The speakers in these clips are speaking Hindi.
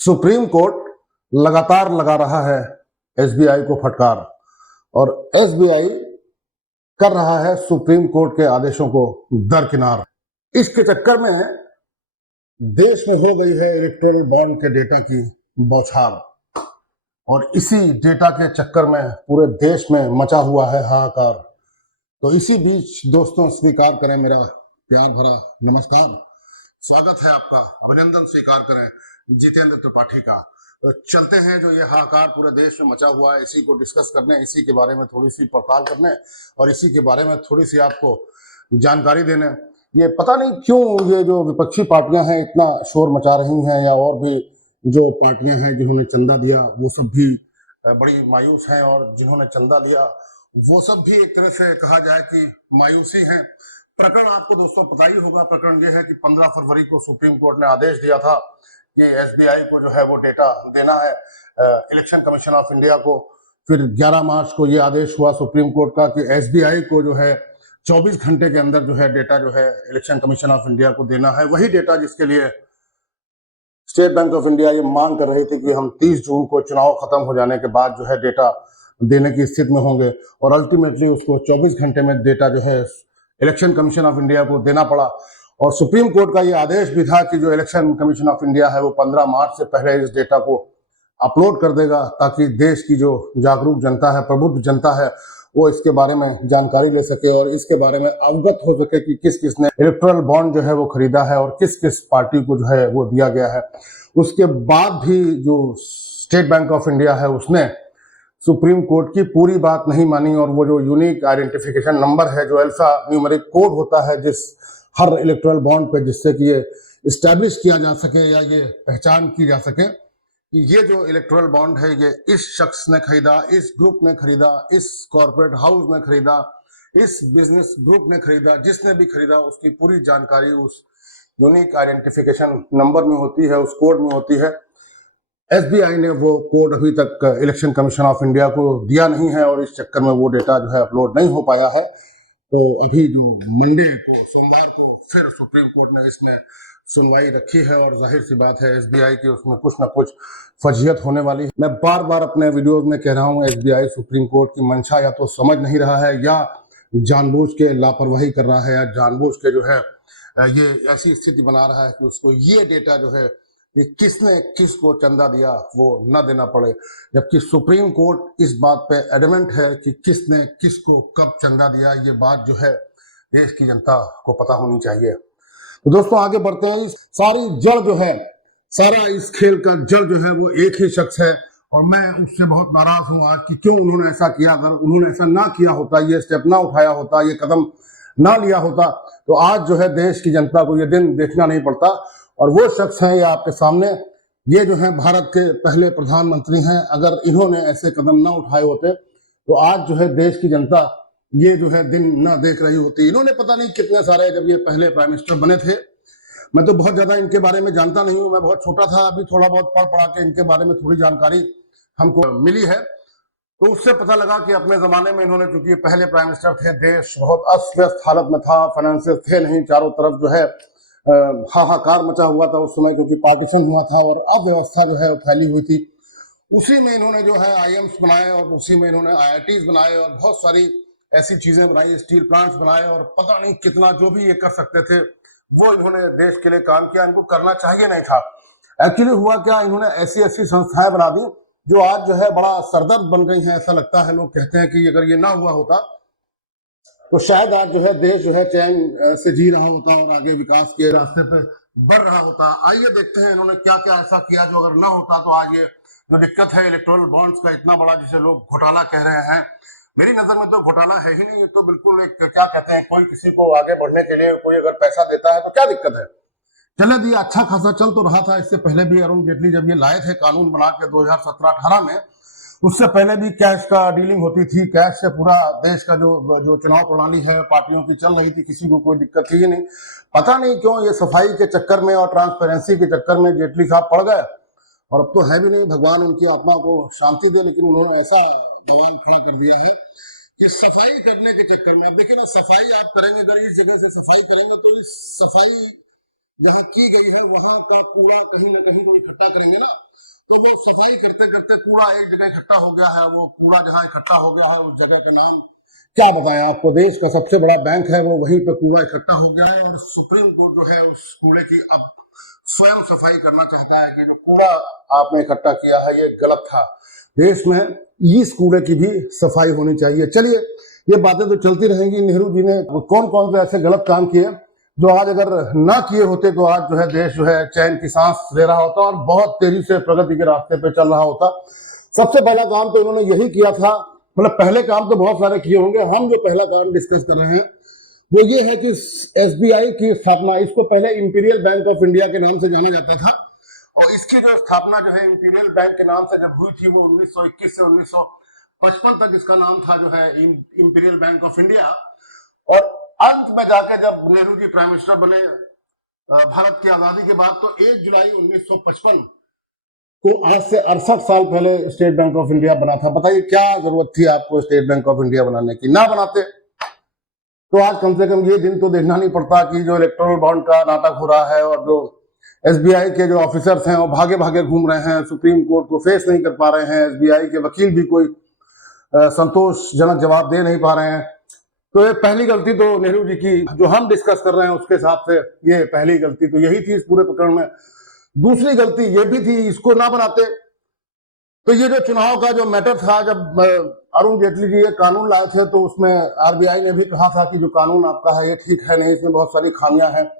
सुप्रीम कोर्ट लगातार लगा रहा है एसबीआई को फटकार और एसबीआई कर रहा है सुप्रीम कोर्ट के आदेशों को दरकिनार। इसके चक्कर में देश में हो गई है इलेक्टोरल बॉन्ड के डेटा की बौछार और इसी डेटा के चक्कर में पूरे देश में मचा हुआ है हाहाकार। तो इसी बीच दोस्तों स्वीकार करें मेरा प्यार भरा नमस्कार, स्वागत है आपका, अभिनंदन स्वीकार करें जितेंद्र त्रिपाठी का। तो चलते हैं जो ये हाहाकार पूरे देश में मचा हुआ है, इसी को डिस्कस करने, इसी के बारे में थोड़ी सी पड़ताल करने और इसी के बारे में थोड़ी सी आपको जानकारी देने। ये पता नहीं क्यों ये जो विपक्षी पार्टियां हैं इतना शोर मचा रही हैं, या और भी जो पार्टियां हैं जिन्होंने चंदा दिया वो सब भी बड़ी मायूस हैं, और जिन्होंने चंदा दिया वो सब भी एक तरह से कहा जाए कि मायूसी है। प्रकरण आपको दोस्तों पता ही होगा, प्रकरण ये है कि 15 फरवरी को सुप्रीम कोर्ट ने आदेश दिया था कि एसबीआई को जो है वो डेटा देना है इलेक्शन कमीशन ऑफ इंडिया को। फिर 11 मार्च को ये आदेश हुआ सुप्रीम कोर्ट का कि एसबीआई को जो है 24 घंटे के अंदर जो है डेटा जो है इलेक्शन कमीशन ऑफ इंडिया को देना है, वही डेटा जिसके लिए स्टेट बैंक ऑफ इंडिया ये मांग कर रही थी कि हम 30 जून को चुनाव खत्म हो जाने के बाद जो है डेटा देने की स्थिति में होंगे, और अल्टीमेटली उसको 24 घंटे में डेटा जो है इलेक्शन कमीशन ऑफ इंडिया को देना पड़ा। और सुप्रीम कोर्ट का ये आदेश भी था कि जो इलेक्शन कमीशन ऑफ इंडिया है वो 15 मार्च से पहले इस डेटा को अपलोड कर देगा, ताकि देश की जो जागरूक जनता है, प्रबुद्ध जनता है, वो इसके बारे में जानकारी ले सके और इसके बारे में अवगत हो सके कि किस किस ने इलेक्टोरल बॉन्ड जो है वो खरीदा है और किस किस पार्टी को जो है वो दिया गया है। उसके बाद भी जो स्टेट बैंक ऑफ इंडिया है उसने सुप्रीम कोर्ट की पूरी बात नहीं मानी, और वो जो यूनिक आइडेंटिफिकेशन नंबर है, जो अल्फा न्यूमेरिक कोड होता है जिस हर इलेक्टोरल बॉन्ड पे, जिससे कि ये इस्टेब्लिश किया जा सके या ये पहचान की जा सके कि ये जो इलेक्टोरल बॉन्ड है ये इस शख्स ने खरीदा, इस ग्रुप ने खरीदा, इस कॉर्पोरेट हाउस ने खरीदा, इस बिजनेस ग्रुप ने खरीदा, जिसने भी खरीदा उसकी पूरी जानकारी उस यूनिक आइडेंटिफिकेशन नंबर में होती है, उस कोड में होती है। एसबीआई ने वो कोड अभी तक इलेक्शन कमीशन ऑफ इंडिया को दिया नहीं है और इस चक्कर में वो डेटा जो है अपलोड नहीं हो पाया है। तो अभी जो मंडे को, सोमवार को फिर सुप्रीम कोर्ट ने इसमें सुनवाई रखी है, और जाहिर सी बात है एसबीआई की उसमें कुछ ना कुछ फजीहत होने वाली है। मैं बार बार अपने वीडियोस में कह रहा हूँ, एसबीआई सुप्रीम कोर्ट की मंशा या तो समझ नहीं रहा है, या जानबूझ के लापरवाही कर रहा है, या जानबूझ के जो है ये ऐसी स्थिति बना रहा है कि उसको ये डेटा जो है ये किसने किसको चंदा दिया वो न देना पड़े, जबकि सुप्रीम कोर्ट इस बात पे एडमेंट है कि किसने किसको कब चंदा दिया। ये बात जो है देश की जनता को पता होनी चाहिए। तो दोस्तों आगे बढ़ते हैं। इस सारी जड़ जो है, सारा इस खेल का जड़ जो है वो एक ही शख्स है, और मैं उससे बहुत नाराज हूं आज कि क्यों उन्होंने ऐसा किया। अगर उन्होंने ऐसा ना किया होता, ये स्टेप ना उठाया होता, ये कदम ना लिया होता, तो आज जो है देश की जनता को ये दिन देखना नहीं पड़ता। और वो शख्स हैं ये आपके सामने, ये जो है भारत के पहले प्रधानमंत्री हैं। अगर इन्होंने ऐसे कदम ना उठाए होते तो आज जो है देश की जनता ये जो है दिन ना देख रही होती। इन्होंने पता नहीं कितने सारे, जब ये पहले प्राइम मिनिस्टर बने थे, मैं तो बहुत ज्यादा इनके बारे में जानता नहीं हूँ, मैं बहुत छोटा था, अभी थोड़ा बहुत पढ़ पढ़ा के इनके बारे में थोड़ी जानकारी हमको मिली है। तो उससे पता लगा कि अपने जमाने में इन्होंने, चूंकि पहले प्राइम मिनिस्टर थे, देश बहुत अस्त व्यस्त हालत में था, फाइनेंशियल थे नहीं, चारों तरफ जो है हाहाकार मचा हुआ था उस समय, क्योंकि पार्टीशन हुआ था और अव्यवस्था जो है फैली हुई थी। उसी में इन्होंने जो है आईएम्स बनाए, और उसी में इन्होंने आईआईटीज बनाए, और बहुत सारी ऐसी चीजें बनाई, स्टील प्लांट्स बनाए, और पता नहीं कितना जो भी ये कर सकते थे वो इन्होंने देश के लिए काम किया। इनको करना चाहिए नहीं था। एक्चुअली हुआ क्या, इन्होंने ऐसी ऐसी संस्थाएं बना दी जो आज जो है बड़ा सरदर्द बन गई हैं, ऐसा लगता है। लोग कहते हैं कि अगर ये ना हुआ होता तो शायद आज जो है देश जो है चैन से जी रहा होता और आगे विकास के रास्ते पे बढ़ रहा होता। आइए देखते हैं इन्होंने क्या क्या ऐसा किया जो अगर ना होता तो आज ये जो दिक्कत है इलेक्टोरल बॉन्ड्स का इतना बड़ा, जिसे लोग घोटाला कह रहे हैं, मेरी नजर में तो घोटाला है ही नहीं। ये तो बिल्कुल एक, क्या कहते हैं, कोई किसी को आगे बढ़ने के लिए कोई अगर पैसा देता है तो क्या दिक्कत है। चले दिया, अच्छा खासा चल तो रहा था। इससे पहले भी अरुण जेटली जब ये लाए थे कानून बना के 2017-18 में, उससे पहले भी कैश का डीलिंग होती थी, कैश से पूरा देश का जो चुनाव प्रणाली है पार्टियों की चल रही थी, किसी को कोई दिक्कत थी ही नहीं। पता नहीं क्यों ये सफाई के चक्कर में और ट्रांसपेरेंसी के चक्कर में जेटली साहब पड़ गए, और अब तो है भी नहीं, भगवान उनकी आत्मा को शांति दे, लेकिन उन्होंने ऐसा बवाल खड़ा कर दिया है कि सफाई करने के चक्कर में, अब देखिए ना, सफाई आप करेंगे, अगर इस जगह से सफाई करेंगे तो इस सफाई जहाँ की गई है वहां का कूड़ा कहीं ना कहीं वो इकट्ठा करेंगे ना, तो वो सफाई करते करते कूड़ा एक जगह इकट्ठा हो गया है। वो कूड़ा जहाँ इकट्ठा हो गया है उस जगह का नाम क्या बताएं आपको, देश का सबसे बड़ा बैंक है वो, वहीं पे कूड़ा इकट्ठा हो गया है। और सुप्रीम कोर्ट जो है उस कूड़े की अब स्वयं सफाई करना चाहता है कि जो कूड़ा आपने इकट्ठा किया है ये गलत था। देश में इस कूड़े की भी सफाई होनी चाहिए। चलिए, ये बातें तो चलती रहेंगी। नेहरू जी ने कौन कौन से ऐसे गलत काम किए जो आज अगर ना किए होते तो आज जो है देश जो है चैन की सांस ले रहा होता और बहुत तेजी से प्रगति के रास्ते पे चल रहा होता। सबसे पहला काम तो इन्होंने यही किया था, मतलब पहले काम तो बहुत सारे किए होंगे, हम जो पहला काम डिस्कस कर रहे हैं वो ये है कि एसबीआई की स्थापना, इसको पहले इंपीरियल बैंक ऑफ इंडिया के नाम से जाना जाता था और इसकी जो स्थापना जो है इंपीरियल बैंक के नाम से जब हुई थी वो 1921 से 1955 तक इसका नाम था जो है इंपीरियल बैंक ऑफ इंडिया। और अंत में जाकर जब नेहरू जी प्राइम मिनिस्टर बने भारत की आजादी के बाद, तो 1 जुलाई 1955 को आज से 68 साल पहले स्टेट बैंक ऑफ इंडिया बना था। बताइए क्या जरूरत थी आपको स्टेट बैंक ऑफ इंडिया बनाने की? ना बनाते तो आज कम से कम ये दिन तो देखना नहीं पड़ता कि जो इलेक्टोरल बॉन्ड का नाटक हो रहा है और जो एसबीआई के जो ऑफिसर्स हैं वो भागे भागे घूम रहे हैं, सुप्रीम कोर्ट को फेस नहीं कर पा रहे हैं, एसबीआई के वकील भी कोई संतोषजनक जवाब दे नहीं पा रहे हैं। तो ये पहली गलती तो नेहरू जी की जो हम डिस्कस कर रहे हैं उसके हिसाब से ये पहली गलती तो यही थी इस पूरे प्रकरण में। दूसरी गलती ये भी थी, इसको ना बनाते तो ये जो चुनाव का जो मैटर था, जब अरुण जेटली जी ये कानून लाए थे तो उसमें आरबीआई ने भी कहा था कि जो कानून आपका है ये ठीक है नहीं, इसमें बहुत सारी खामियां हैं।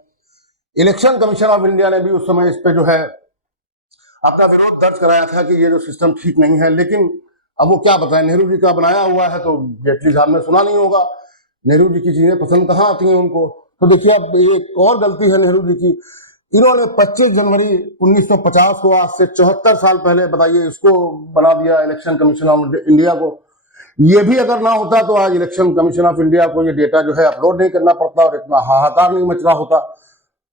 इलेक्शन कमीशन ऑफ इंडिया ने भी उस समय इस पे जो है अपना विरोध दर्ज कराया था कि ये जो सिस्टम ठीक नहीं है। लेकिन अब वो क्या बताएं, नेहरू जी का बनाया हुआ है तो जेटली साहब ने सुना नहीं होगा। नेहरू जी की चीजें पसंद कहाँ आती हैं उनको। तो देखिए अब एक और गलती है नेहरू जी की, इन्होंने 25 जनवरी 1950 को, आज से 74 साल पहले, बताइए, इसको बना दिया इलेक्शन कमीशन ऑफ इंडिया को। ये भी अगर ना होता तो आज इलेक्शन कमीशन ऑफ इंडिया को ये डेटा जो है अपलोड नहीं करना पड़ता और इतना हाहाकार नहीं मच रहा होता।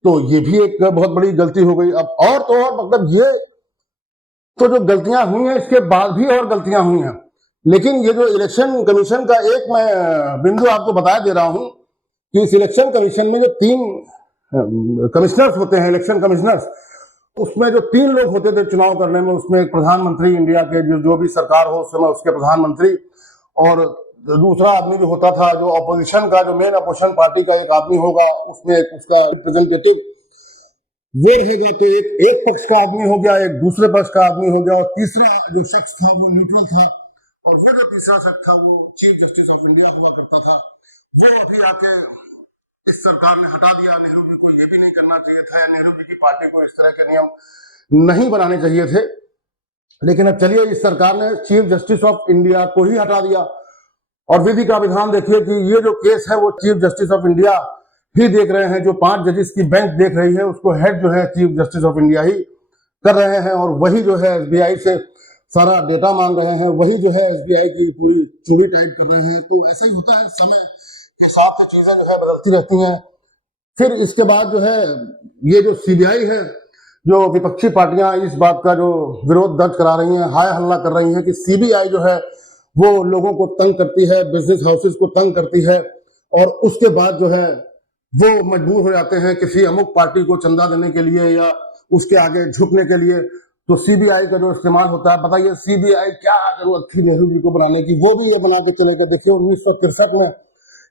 तो ये भी एक बहुत बड़ी गलती हो गई। अब और तो और, मतलब ये तो जो गलतियां हुई हैं इसके बाद भी और गलतियां हुई हैं। लेकिन ये जो इलेक्शन कमीशन का एक मैं बिंदु आपको बता दे रहा हूं कि इस इलेक्शन कमीशन में जो 3 कमिश्नर्स होते हैं, इलेक्शन कमिश्नर्स, उसमें जो 3 लोग होते थे चुनाव करने में, उसमें एक प्रधानमंत्री, इंडिया के जो भी सरकार हो उस समय उसके प्रधानमंत्री, और दूसरा आदमी जो होता था जो अपोजिशन का, जो मेन अपोजिशन पार्टी का एक आदमी होगा, उसमें उसका रिप्रेजेंटेटिव वो रहेगा। तो एक पक्ष का आदमी हो गया, एक दूसरे पक्ष का आदमी हो गया, और तीसरा जो शख्स था वो न्यूट्रल था। और वो जो तीसरा शख्स था वो चीफ जस्टिस ऑफ इंडिया हुआ करता था। वो अभी आके इस सरकार ने हटा दिया। नेहरू जी को ये भी नहीं करना चाहिए था, नेहरू जी की पार्टी को इस तरह के नियम नहीं बनाने चाहिए थे। लेकिन अब चलिए, इस सरकार ने चीफ जस्टिस ऑफ इंडिया को ही हटा दिया। और विधि का विधान देखिए कि ये जो केस है वो चीफ जस्टिस ऑफ इंडिया ही देख रहे हैं। जो 5 जजेस की बेंच देख रही है उसको हेड जो है चीफ जस्टिस ऑफ इंडिया ही कर रहे हैं। और वही जो है एसबीआई से सारा डेटा मांग रहे हैं, वही जो है एसबीआई की पूरी चूड़ी टाइट कर रहे हैं। तो ऐसा ही होता है, समय के साथ चीजें जो है बदलती रहती हैं। फिर इसके बाद जो है ये जो सीबीआई है, जो विपक्षी पार्टियां इस बात का जो विरोध दर्ज करा रही हैं, हाय हल्ला कर रही हैं कि सीबीआई जो है वो लोगों को तंग करती है, बिजनेस हाउसेस को तंग करती है, और उसके बाद जो है वो मजबूर हो जाते हैं किसी अमुक पार्टी को चंदा देने के लिए या उसके आगे झुकने के लिए। तो सीबीआई का जो इस्तेमाल होता है, बताइए सीबीआई क्या जरूरत थी नेहरू जी को बनाने की? वो भी ये बना के चले गए। देखिए 1963 में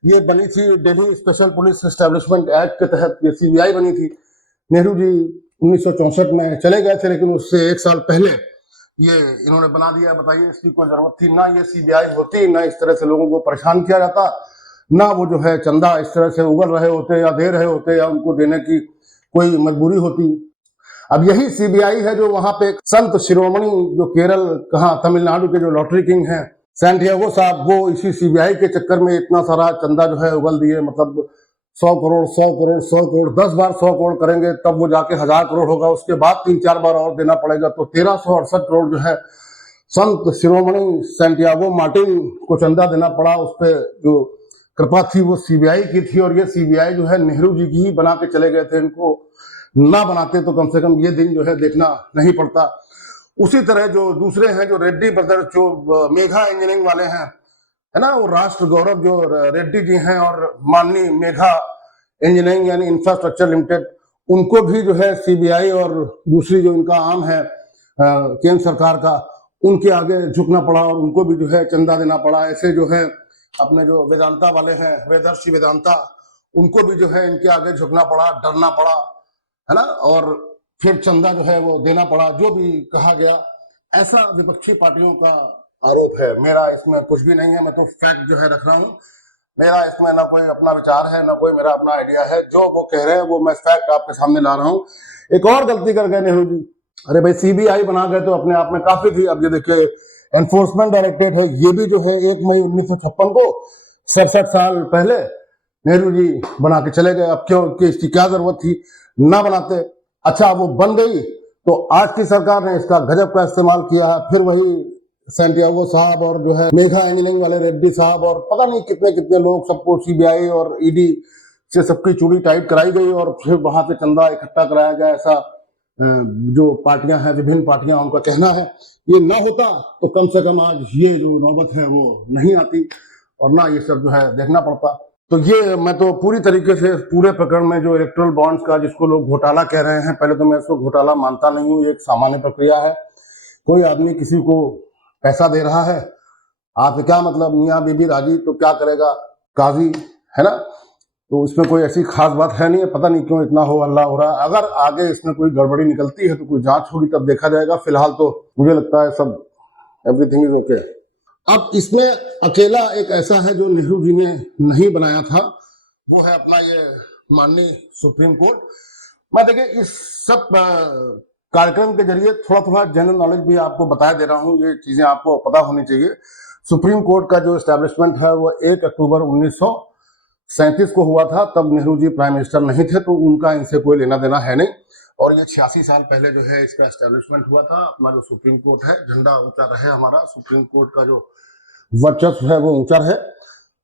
ये बनी थी, Delhi special police establishment act के तहत ये सीबीआई बनी थी। नेहरू जी 1964 में चले गए थे, लेकिन उससे 1 साल पहले ये इन्होंने बना दिया। बताइए इसकी कोई जरूरत थी? ना ये सीबीआई होती, ना इस तरह से लोगों को परेशान किया जाता, ना वो जो है चंदा इस तरह से उगल रहे होते या दे रहे होते या उनको देने की कोई मजबूरी होती। अब यही सीबीआई है जो वहां पे संत शिरोमणि, जो केरल कहा तमिलनाडु के जो लॉटरी किंग हैं सैंटियागो साहब, वो इसी सीबीआई के चक्कर में इतना सारा चंदा जो है उगल दिए। मतलब 100 करोड़ 100 करोड़ 100 करोड़ 10 बार 100 करोड़ करेंगे तब वो जाके 1000 करोड़ होगा, उसके बाद 3-4 बार और देना पड़ेगा। तो 1368 करोड़ जो है संत शिरोमणि सैंटियागो मार्टिन को चंदा देना पड़ा। उस पर जो कृपा थी वो सीबीआई की थी, और ये सीबीआई जो है नेहरू जी की ही बना के चले गए थे। इनको ना बनाते तो कम से कम ये दिन जो है देखना नहीं पड़ता। उसी तरह जो दूसरे हैं, जो रेड्डी ब्रदर्स, जो मेघा इंजीनियरिंग वाले हैं, है ना, वो राष्ट्र गौरव जो रेड्डी जी हैं और माननीय मेघा इंजीनियरिंग यानी इंफ्रास्ट्रक्चर लिमिटेड, उनको भी जो है सीबीआई और दूसरी जो इनका आर्म है केंद्र सरकार का, उनके आगे झुकना पड़ा और उनको भी जो है चंदा देना पड़ा। ऐसे जो है अपने जो वेदांता वाले हैं, वेदर्षि वेदांता, उनको भी जो है इनके आगे झुकना पड़ा, डरना पड़ा, है ना, और फिर चंदा जो है वो देना पड़ा, जो भी कहा गया। ऐसा विपक्षी पार्टियों का आरोप है। मेरा इसमें कुछ भी नहीं है, मैं तो फैक्ट जो है रख रहा हूँ। मेरा इसमें ना कोई अपना विचार है, ना कोई मेरा अपना आइडिया है। जो वो कह रहे हैं वो मैं फैक्ट आपके सामने ला रहा हूँ। एक और गलती कर गए नेहरू जी। अरे भाई, सीबीआई बना गए तो अपने आप में काफी थी। अब ये देखिए, एनफोर्समेंट डायरेक्टरेट है, ये भी जो है 1 मई 1956 को 67 साल पहले नेहरू जी बना के चले गए। अब क्यों कि इसकी क्या जरूरत थी, ना बनाते। अच्छा, वो बन गई तो आज की सरकार ने इसका गजब का इस्तेमाल किया है। फिर वही सैंटियागो साहब और जो है मेघा इंजीनियरिंग वाले रेड्डी साहब और पता नहीं कितने कितने लोग, सबको सीबीआई और ईडी से सबकी चूड़ी टाइट कराई गई और फिर वहां से चंदा इकट्ठा कराया गया। ऐसा जो पार्टियां हैं, विभिन्न पार्टियां, उनका कहना है। ये ना होता तो कम से कम आज ये जो नौबत है वो नहीं आती और ना ये सब जो है देखना पड़ता। तो ये मैं तो पूरी तरीके से पूरे प्रकरण में जो इलेक्टोरल बॉन्ड्स का, जिसको लोग घोटाला कह रहे हैं, पहले तो मैं इसको घोटाला मानता नहीं हूँ। ये एक सामान्य प्रक्रिया है। कोई आदमी किसी को पैसा दे रहा है, आपके क्या मतलब, मियाँ बीबी राजी तो क्या करेगा काजी, है ना। तो इसमें कोई ऐसी खास बात है नहीं है। पता नहीं क्यों इतना हो हल्ला हो रहा है। अगर आगे इसमें कोई गड़बड़ी निकलती है तो कोई जांच होगी, तब देखा जाएगा। फिलहाल तो मुझे लगता है सब एवरीथिंग इज ओके। अब इसमें अकेला एक ऐसा है जो नेहरू जी ने नहीं बनाया था, वो है अपना ये माननीय सुप्रीम कोर्ट। मैं देखिए इस सब कार्यक्रम के जरिए थोड़ा थोड़ा जनरल नॉलेज भी आपको बताया दे रहा हूँ। ये चीजें आपको पता होनी चाहिए। सुप्रीम कोर्ट का जो एस्टेब्लिशमेंट है वो 1 अक्टूबर 1937 को हुआ था। तब नेहरू जी प्राइम मिनिस्टर नहीं थे, तो उनका इनसे कोई लेना देना है नहीं। और ये 86 साल पहले जो है इसका एस्टेब्लिशमेंट हुआ था। अपना जो सुप्रीम कोर्ट है, झंडा ऊंचा रहे हमारा, सुप्रीम कोर्ट का जो वर्चस्व है वो ऊंचा रहे।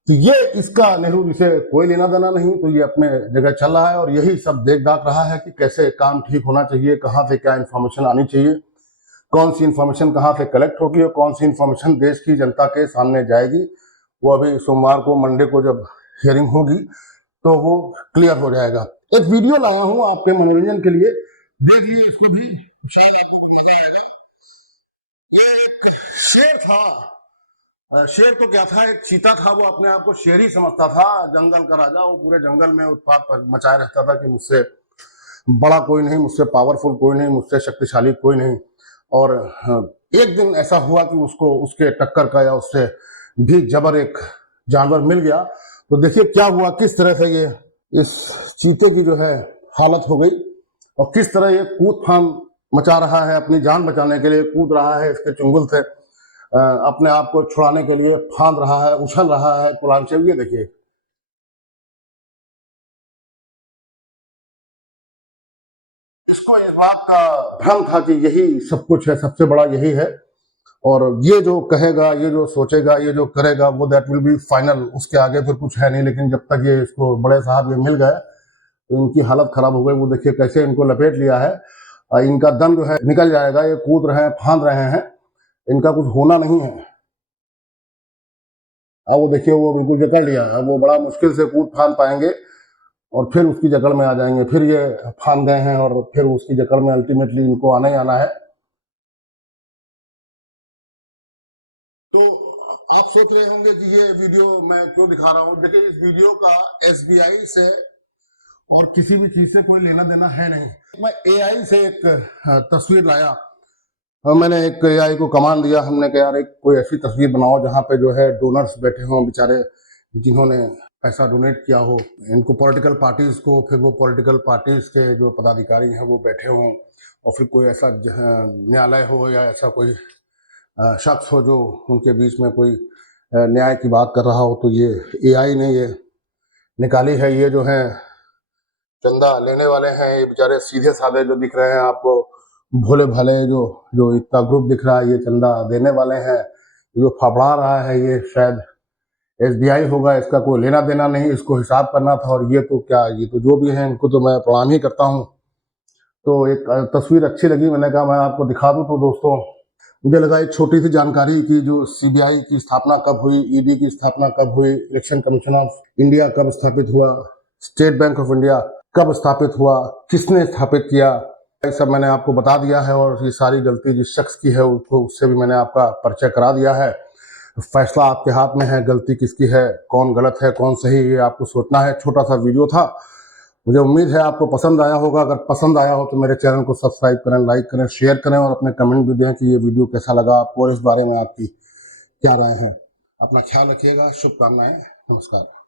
तो ये इसका नेहरू जी से कोई लेना देना नहीं, तो ये अपने जगह चल रहा है और यही सब देख दाख रहा है कि कैसे काम ठीक होना चाहिए, कहाँ से क्या इन्फॉर्मेशन आनी चाहिए, कौन सी इन्फॉर्मेशन कहाँ से कलेक्ट होगी और कौन सी इन्फॉर्मेशन देश की जनता के सामने जाएगी। वो अभी सोमवार को, मंडे को जब हियरिंग होगी तो वो क्लियर हो जाएगा। एक वीडियो लाया हूं आपके मनोरंजन के लिए, देखिए इसको भी। शेर था, शेर तो क्या था, एक चीता था। वो अपने आप को शेर ही समझता था, जंगल का राजा। वो पूरे जंगल में उत्पात मचाए रहता था कि मुझसे बड़ा कोई नहीं, मुझसे पावरफुल कोई नहीं, मुझसे शक्तिशाली कोई नहीं। और एक दिन ऐसा हुआ कि उसको उसके टक्कर का या उससे भी जबर एक जानवर मिल गया। तो देखिए क्या हुआ, किस तरह से ये इस चीते की जो है हालत हो गई और किस तरह ये कूद फान मचा रहा है, अपनी जान बचाने के लिए कूद रहा है इसके चुंगल से, अपने आप को छुड़ाने के लिए फांद रहा है, उछल रहा है कुरान से। ये देखिए, इसको इस बात का भ्रम था कि यही सब कुछ है, सबसे बड़ा यही है और ये जो कहेगा, ये जो सोचेगा, ये जो करेगा, वो दैट विल बी फाइनल। उसके आगे फिर कुछ है नहीं। लेकिन जब तक ये इसको बड़े साहब ये मिल गए तो इनकी हालत खराब हो गई। वो देखिए कैसे इनको लपेट लिया है, इनका दम जो है निकल जाएगा। ये कूद रहे हैं, फांद रहे हैं, इनका कुछ होना नहीं है। अब वो देखिए, वो बिल्कुल जकड़ लिया। अब वो बड़ा मुश्किल से कूद फांद पाएंगे और फिर उसकी जकड़ में आ जाएंगे। फिर ये फांद गए हैं और फिर उसकी जकड़ में अल्टीमेटली इनको आना ही आना है। तो आप सोच रहे होंगे कि ये वीडियो मैं क्यों दिखा रहा हूँ। देखिए, इस वीडियो का एसबीआई से और किसी भी चीज से कोई लेना देना है नहीं। मैं एआई से एक तस्वीर लाया और मैंने एक एआई को कमांड दिया। हमने कहा यार एक कोई ऐसी तस्वीर बनाओ जहाँ पे जो है डोनर्स बैठे हों, बेचारे जिन्होंने पैसा डोनेट किया हो, इनको पॉलिटिकल पार्टीज को, फिर वो पॉलिटिकल पार्टीज के जो पदाधिकारी हैं वो बैठे हों और फिर कोई ऐसा न्यायालय हो या ऐसा कोई शख्स हो जो उनके बीच में कोई न्याय की बात कर रहा हो। तो ये एआई ने ये निकाली है। ये जो है चंदा लेने वाले हैं, ये बेचारे सीधे साधे जो दिख रहे हैं आपको, भोले भाले जो जो इतना ग्रुप दिख रहा है, ये चंदा देने वाले हैं। जो फफड़ा रहा है ये शायद एसबीआई होगा, इसका कोई लेना देना नहीं, इसको हिसाब करना था। और ये तो क्या, ये तो जो भी है इनको तो मैं प्रणाम ही करता हूँ। तो एक तस्वीर अच्छी लगी, मैंने कहा मैं आपको दिखा दूं। तो दोस्तों, मुझे लगा एक छोटी सी जानकारी की जो सीबीआई की स्थापना कब हुई, ईडी की स्थापना कब हुई, इलेक्शन कमीशन ऑफ इंडिया कब स्थापित हुआ, स्टेट बैंक ऑफ इंडिया कब स्थापित हुआ, किसने स्थापित किया, ये सब मैंने आपको बता दिया है और ये सारी गलती जिस शख्स की है उससे भी मैंने आपका परिचय करा दिया है। फैसला आपके हाथ में है, गलती किसकी है, कौन गलत है कौन सही, ये आपको सोचना है। छोटा सा वीडियो था, मुझे उम्मीद है आपको पसंद आया होगा। अगर पसंद आया हो तो मेरे चैनल को सब्सक्राइब करें, लाइक करें, शेयर करें और अपने कमेंट भी दें कि ये वीडियो कैसा लगा आपको और इस बारे में आपकी क्या राय है। अपना ख्याल रखिएगा, शुभकामनाएं, नमस्कार।